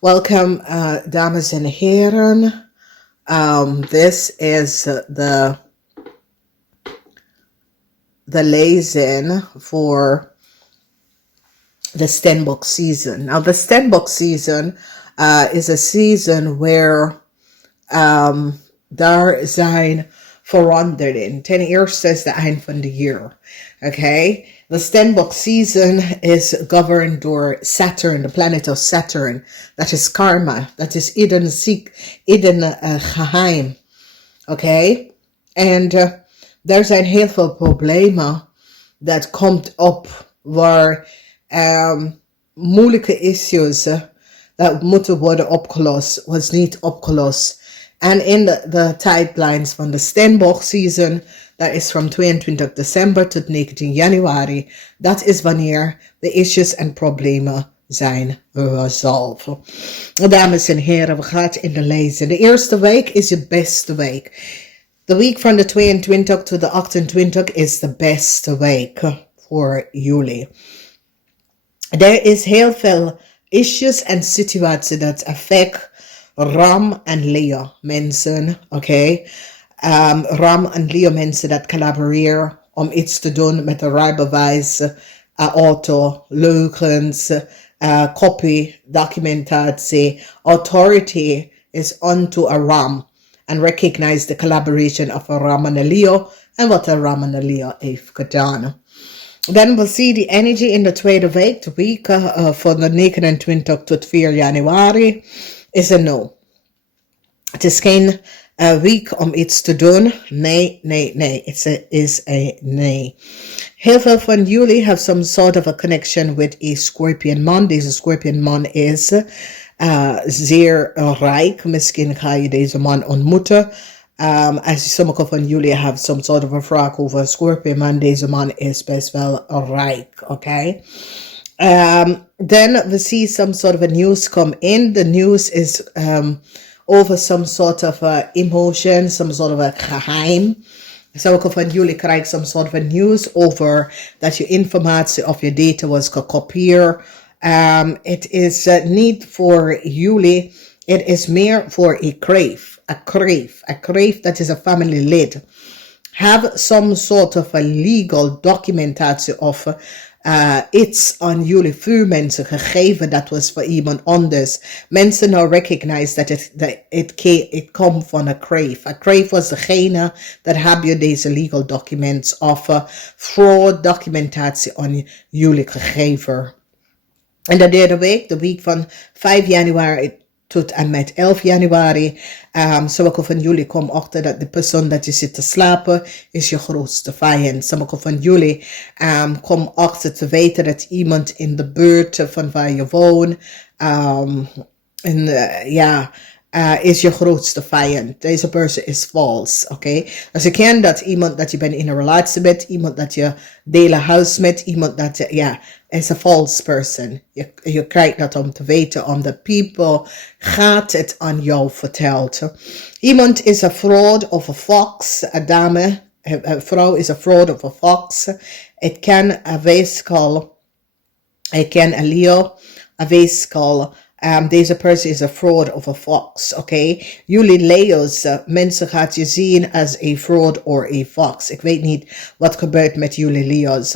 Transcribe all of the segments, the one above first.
Welcome, dames en heren. This is the Lezing for the Stenbokseizoen. Now, the Stenbokseizoen is a season where daar zijn veranderingen. Ten eerste is de eind van de jaar. Okay? The Stenbokseizoen is governed door Saturn, the planet of Saturn. That is karma. That is hidden geheim. Okay? And er zijn heel veel problemen dat komt op waar moeilijke issues dat moeten worden opgelost, was niet opgelost. En in de timelines van de Stenbokseizoen, dat is van 22 december tot 19 januari, dat is wanneer de issues en problemen zijn resolved. Dames en heren, we gaan in de lezen. De eerste week is je beste week. De week van de 22 tot de 28 is de beste week voor jullie. Er is heel veel issues en situaties dat affect Ram en Leo mensen, oké? Ram en Leo mensen dat collaboreren om iets te doen met een rijbewijs, auto, leugens, copy, documentatie. Authority is unto a Ram and recognize the collaboration of a Ram en a Leo en wat een Ram en a Leo heeft gedaan. Dan we zien die energy in de tweede week, de week van de 29 tot 4 januari, is een no. Het is geen week om iets te doen. Nee. Het is een nee. Heel veel van jullie have some sort of a connection with a Scorpion man. Deze Scorpion man is zeer rijk. Misschien ga je deze man ontmoeten. Als sommige van jullie have some sort of a vraag over Scorpion man, deze man is best wel rijk, okay? Then we see some sort of a news come in. The news is over some sort of emotion, some sort of a geheim. Sommige van jullie krijgen some sort of a news over dat je informatie of je data was gekopieerd. Het is niet voor jullie. Het is meer voor a crave. A crave that is a family lid. Have some sort of a legal documentatie of iets aan jullie vuurmensen gegeven dat was voor iemand anders. Mensen nou recognize dat it come van a crave. A crave was degene dat heb je deze legal documents of fraud documentatie aan jullie gegeven. En de derde week, de week van 5 januari tot en met 11 januari. Sommige van jullie komen achter dat de persoon dat je zit te slapen is je grootste vijand. Sommige van jullie komen achter te weten dat iemand in de buurt van waar je woont is je grootste vijand. Deze persoon is false, oké? Als je kent dat iemand dat je bent in een relatie met, iemand dat je delen huis met, iemand dat je, is een false person. Je krijgt dat om te weten, omdat people gaat het aan jou verteld. Iemand is een fraud of een fox, een dame, een vrouw is een fraud of een fox. Het kan een weeskal, het kan een Leo, een weeskal. Deze persoon is a fraud of a fox, oké? Jullie Leo's, mensen gaat je zien als a fraud or a fox. Ik weet niet wat gebeurt met jullie Leo's.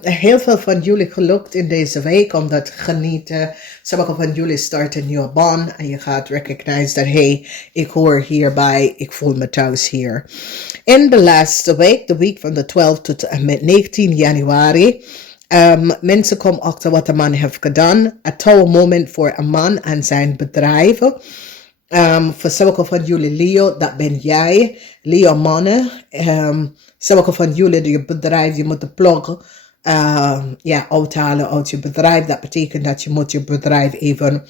Heel veel van jullie gelukt in deze week, omdat genieten. Sommige van jullie starten een nieuwe baan en je gaat recognize dat, hey, ik hoor hierbij, ik voel me thuis hier. In de laatste week, de week van de 12 tot en met 19 januari, mensen komen achter wat de man heeft gedaan. Een touw moment voor een man en zijn bedrijven. Voor sommige van jullie Leo, dat ben jij. Leo mannen. Sommige van jullie, je bedrijf, je moet de plug uithalen uit je bedrijf. Dat betekent dat je moet je bedrijf even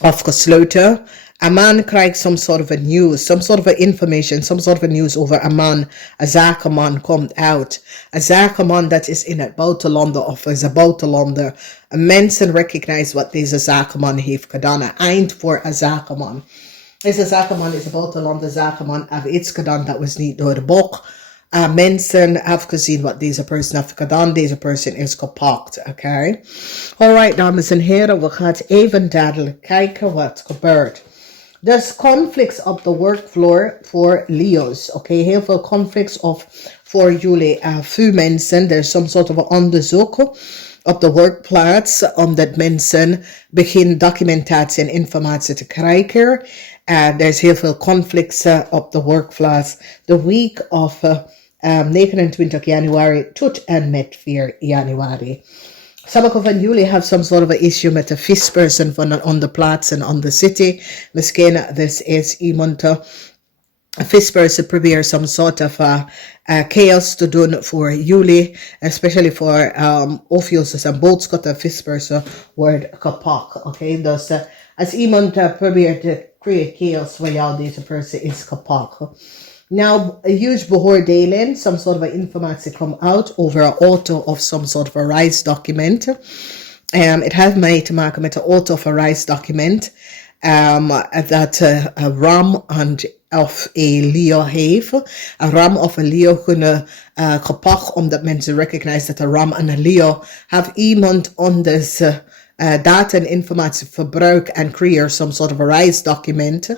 afgesloten. Een man krijgt some sort of a news, some sort of a information, some sort of a news over een man. Een zakenman komt uit. Een zakenman dat is in het buitenland of is een buitenlander. Mensen recognize wat deze zakenman heeft gedaan. Een eind voor een zakenman. Deze zakenman is een buitenlander zakenman. Heeft iets gedaan dat was niet door de boek. Mensen heb gezien wat deze persoon heeft gedaan. Deze persoon is gepakt, oké? Alright, dames en heren, we gaan even dadelijk kijken wat gebeurt. Dus conflicts op de workfloor voor Leo's, oké? Heel veel conflicts voor jullie VUUR-mensen. Er is some sort of onderzoek op de werkplaats, omdat mensen beginnen documentatie en informatie te krijgen. Er is heel veel conflicts op de werkplaats. The week of 29 Januari tot en met 4 Januari. Sommige van jullie have some sort of an issue met de visperson van on the plaats en on the city. Misschien this is iemand, een visperson probeert some sort of chaos te doen voor jullie. Especially voor OPHIUCHUS en BOOGSCHUTTER visperson wordt gepakt. Okay? Dus als iemand probeert te create chaos voor jou, deze persoon is gepakt. Now, a huge beoordeling, some sort of information come out over an auto of some sort of a RISE document. It has mee te maken met de auto of a RISE document. Dat a RAM of a LEEUW heeft. A RAM of a LEEUW kunnen gepakt omdat mensen recognize dat a RAM en a LEEUW have iemand anders data en informatie verbruikt en creëer some sort of a RISE document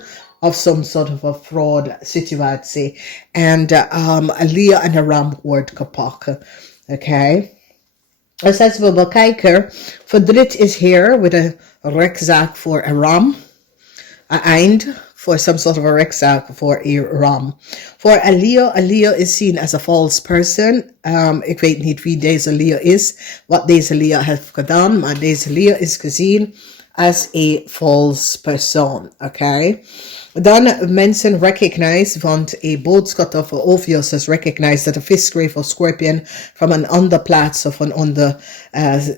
of some sort of a fraud situatie. And a LEEUW en a RAM wordt gepakt. Okay. Dus als we bekijken, verdriet is here with a rechtszaak voor a RAM. A eind for some sort of a rechtszaak voor a RAM. Voor a LEEUW is seen as a false person. Ik weet niet wie deze LEEUW is, wat deze LEEUW heeft gedaan, maar deze LEEUW is gezien as a false person. Okay. Dan mensen recognize, want a boodschatter of OPHIUCHUS recognize that a fish, grave or scorpion from an ander plaats of een ander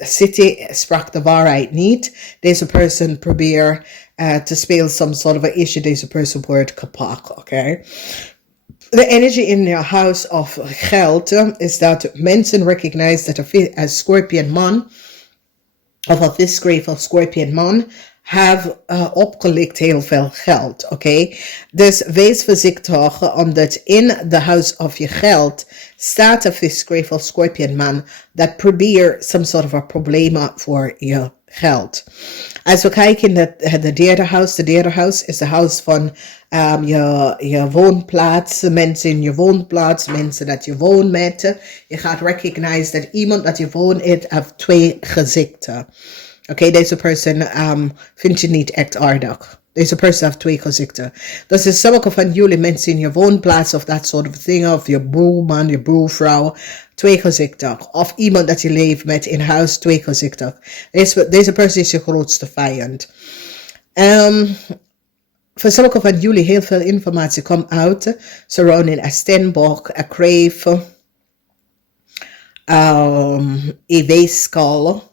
city sprak de waarheid niet. Deze person probeert to speel some sort of a issue. Deze person wordt gepakt, okay? The energy in your house of geld is that mensen recognize that a scorpion man of a fish, grave or scorpion man have opgelikt heel veel geld, oké? Dus wees voorzichtig, omdat in the house of je geld staat een fish, grave of scorpion man dat probeert some sort of a probleem voor je geld. Als we kijken naar de derde huis is de huis van je woonplaats, mensen in je woonplaats, mensen dat je woont met. Je gaat recognize dat iemand dat je woont heeft twee gezichten. Oké, deze persoon vind je niet echt aardig. Deze persoon heeft twee gezichten. Dus is sommige van jullie mensen in je woonplaats of dat soort of thing, of je boelman, je boelvrouw, twee gezichten. Of iemand dat je leeft met in huis, twee gezichten. Deze persoon is je grootste vijand. Voor sommige van jullie heel veel informatie komt uit surrounding a Stenbok, a crave, a weeskal.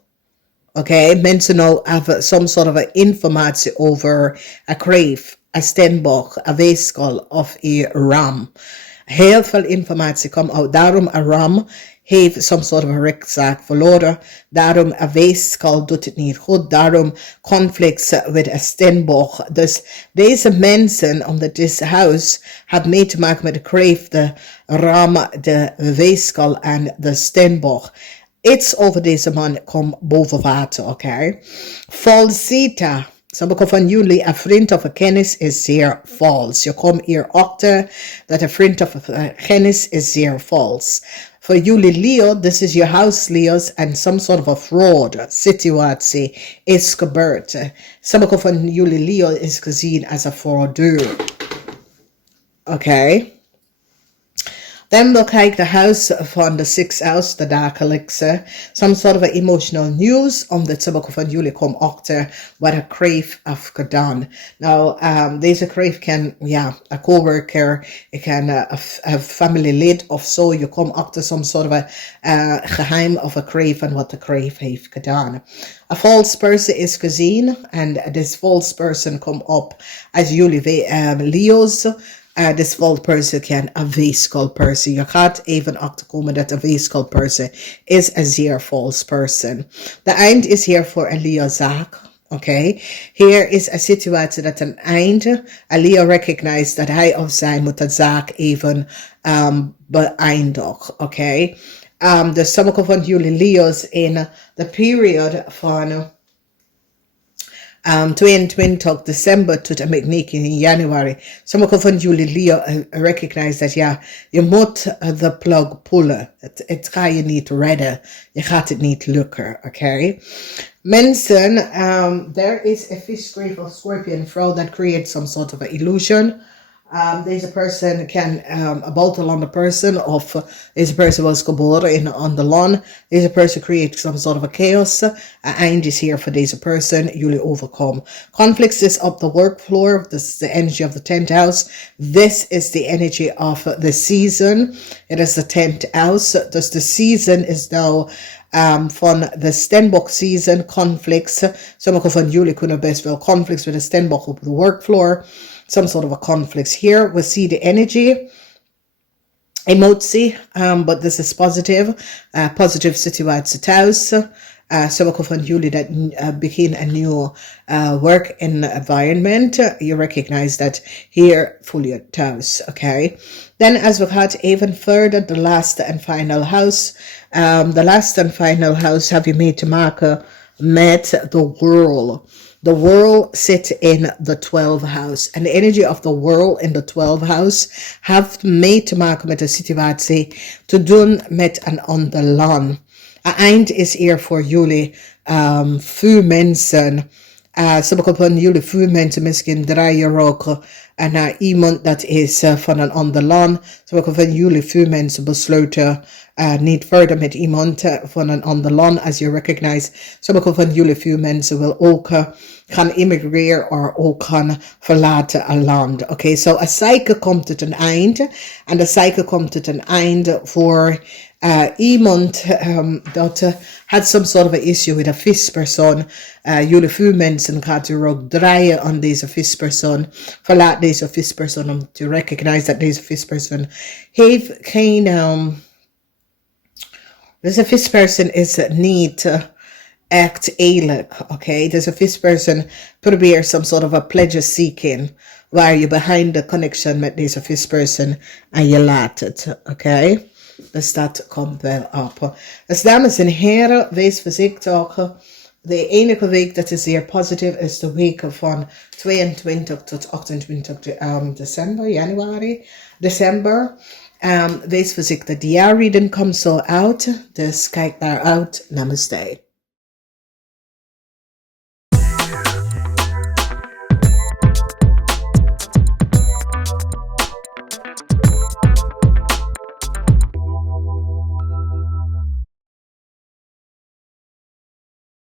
Okay, mensen now have some sort of informatie over a crave, a Stenbok, a weeskal of a ram. Heel veel informatie komt uit. Daarom a ram heeft some sort of a rechtszaak verloren. Daarom a weeskal doet het niet goed. Daarom conflicts with a Stenbok. Dus deze mensen, omdat dit huis, hebben mee te maken met de crave, de ram, de weeskal en de Stenbok. Iets over deze man komt boven water, oké? Falsita. Sommige van jullie, een vriend of een kennis is zeer vals. Je komt hierachter dat een vriend of een kennis is zeer vals. Voor jullie LEEUW, this is your house LEEUW's and some sort of a fraud situatie is gebeurd. Sommige van jullie LEEUW is gezien als een fraudeur. Oké? Dan bekijk de huis van de sixth house, de dagelijkse. Some sort of emotional news, omdat sommige van jullie komen achter wat een crave heeft gedaan. Nou, deze crave kan, een coworker, het kan een familielid of zo. Je komt achter some sort of geheim of een crave en wat de crave heeft gedaan. A false person is gezien, en this false person komt op als jullie LEEUW's. This false person can a weeskal person. Je gaat even achterkomen dat een weeskal person is a zeer false person. De eind is hier voor een LEEUW zaak. Oké, hier is een situatie dat een einde. Leo recognized dat hij of zij moet de zaak even beëindigen. Oké, dus sommige van jullie Leo's in de periode van 22 december tot en met 19 januari. Sommige van jullie Leo recognize dat ja, je moet de plug pullen. Het ga je niet redden. Je gaat het niet lukken, oké? Mensen, there is a fish, grave, or scorpion throw that creates some sort of an illusion. Deze person can about the lawn person of deze person was geboren on the lawn. Deze person creates some sort of a chaos. Eind is here for deze person. Jullie overcome. Conflicts is up the work floor. This is the energy of the 10th house. This is the energy of the season. It is the 10th house. Dus the season is now van de Stenbokseizoen conflicts. Sommige van jullie kunnen best wel conflicts with the Stenbok op the work floor. Some sort of a conflicts here. We see the energy, emotie, but this is positive. Positive situatie thuis. Sommige van jullie that begin a new work environment. You recognize that here fully thuis. Okay. Then as we gaat even further, the last and final house. The last and final house have you mee te maken met the world. The world sits in the 12th house. And the energy of the world in the 12th house have mee te maken met de situatie te doen met een ander land. Een eind is hier voor jullie veel mensen. Sommige van jullie veel mensen misschien draaien roken naar iemand dat is van een ander land. Sommige van jullie veel mensen besluiten niet verder met iemand van een ander land. As you recognize, sommige van jullie veel mensen wil ook gaan immigreren of ook gaan verlaten een land. Oké, so een cycle komt tot een einde. En de cycle komt tot een einde voor iemand dat had some sort of an issue with a vispersoon. Jullie veel mensen gaat er ook draaien aan deze vispersoon. Verlaat deze vispersoon om te recognize dat deze vispersoon heeft geen... Deze vispersoon is niet echt eerlijk, oké? Deze vispersoon probeert some sort of a pleasure seeking. Waar je behind the connection met deze vispersoon en je laat het, oké? Dus dat komt wel op. Dus dames en heren, wees voorzichtig. De enige week dat is zeer positief is de week van 22 tot 28 december, Januari, december. Wees voorzichtig. The year reading comes so out. Dus kijk daar uit. Namaste.